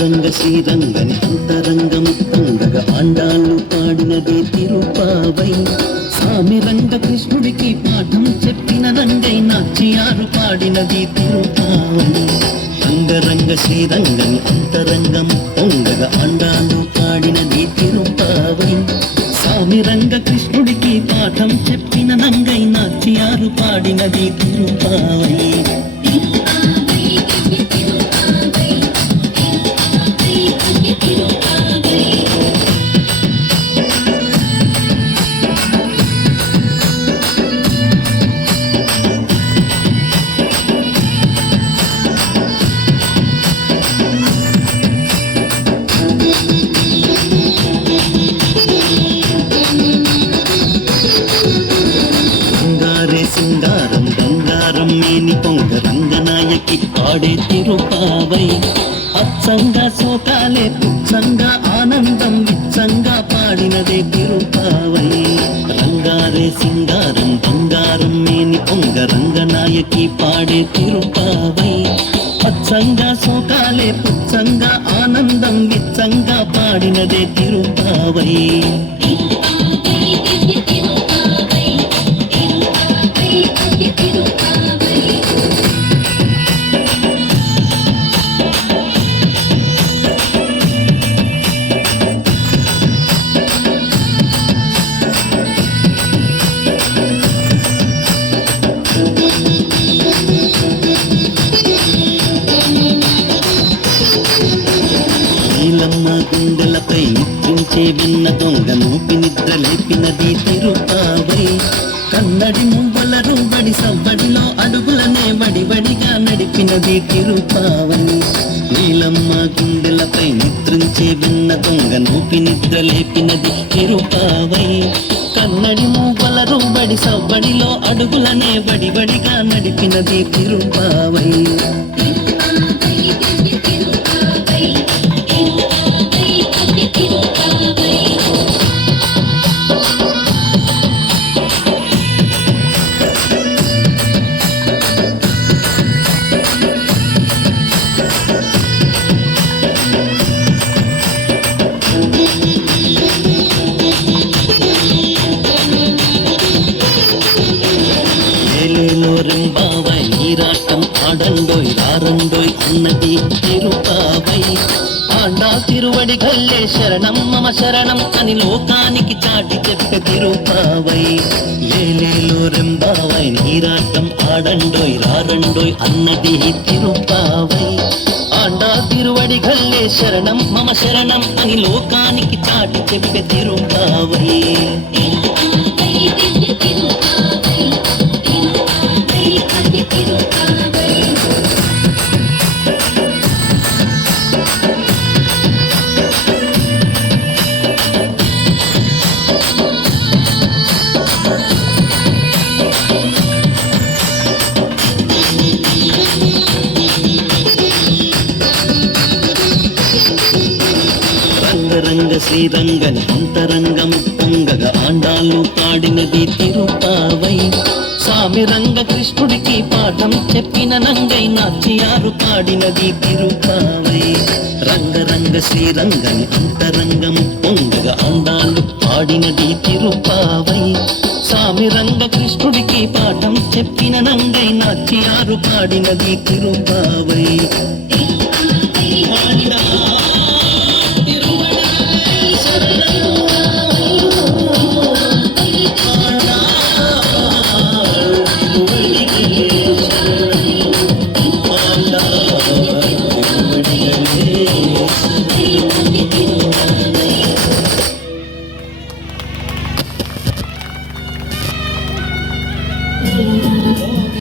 రంగ శ్రీరంగని అంతరంగముత్తంగగా ఆండాళ్ళు పాడినదే తిరుపావై. స్వామి రంగ కృష్ణుడికి పాఠం చెప్పిన రంగై నాట్యాలు పాడినది తిరుపావై. రంగ శ్రీరంగని అంతరంగముత్తంగగా ఆండాళ్ళు పాడినది తిరుపావై. స్వామి రంగ కృష్ణుడికి పాఠం చెప్పిన రంగై నాట్యాలు పాడినది తిరుపావై. సింగారం బంగారం మేని పొంగ రంగనాయకి పాడే తిరుపావై. అచ్చంగా సోకాలే పుచ్చంగా ఆనందం విచ్చంగా పాడినదే తిరుపావై. రంగారే సింగారం బంగారం మేని పొంగ రంగనాయకి పాడే తిరుపావై. అచ్చంగా సోకాలే పుచ్చంగా ఆనందం విచ్చంగా పాడినదే తిరుపావై. నీలమ్మ గుండెలపై నిద్రించే విన్న దొంగ నూపి నిద్ర లేపినది తిరుపావై. కన్నడి మువ్వల రూబడి సవ్వడిలో అడుగులనే వడివడిగా నడిపినది తిరుపావై. నీలమ్మ గుండెలపై నిద్రించే విన్న దొంగ నూపి నిద్ర లేపినది తిరుపావై. కన్నడి మువ్వల రూబడి సవ్వడిలో అడుగులనే వడివడిగా నడిపినది తిరుపావై. రంబావై నీరాటం ఆడండోయ్ రారండోయ్ అన్నది తిరుపావై. ఆండా తిరువడి గల్లే శరణం మమ శరణం అని లోకానికి చాటి చెప్పే తిరుపావై. లేలేలో రంబావై నీరాటం ఆడండోయ్ రారండోయ్ అన్నది తిరుపావై. ఆండా తిరువడి గల్లే శరణం మమ శరణం అని లోకానికి చాటి చెప్పే తిరుపావై. రంగ శ్రీరంగని అంతరంగం పొంగగా ఆండాళ్ళు పాడినది తిరుపావై. స్వామి రంగ కృష్ణుడికి పాఠం చెప్పిన నంగై నాట్యాలు పాడినది తిరుపావై. రంగ శ్రీరంగని అంతరంగం పొంగగా ఆండాళ్ళు పాడినది తిరుపావై. స్వామి రంగ కృష్ణుడికి పాఠం చెప్పిన నంగై నాట్యాలు పాడినది తిరుపావై.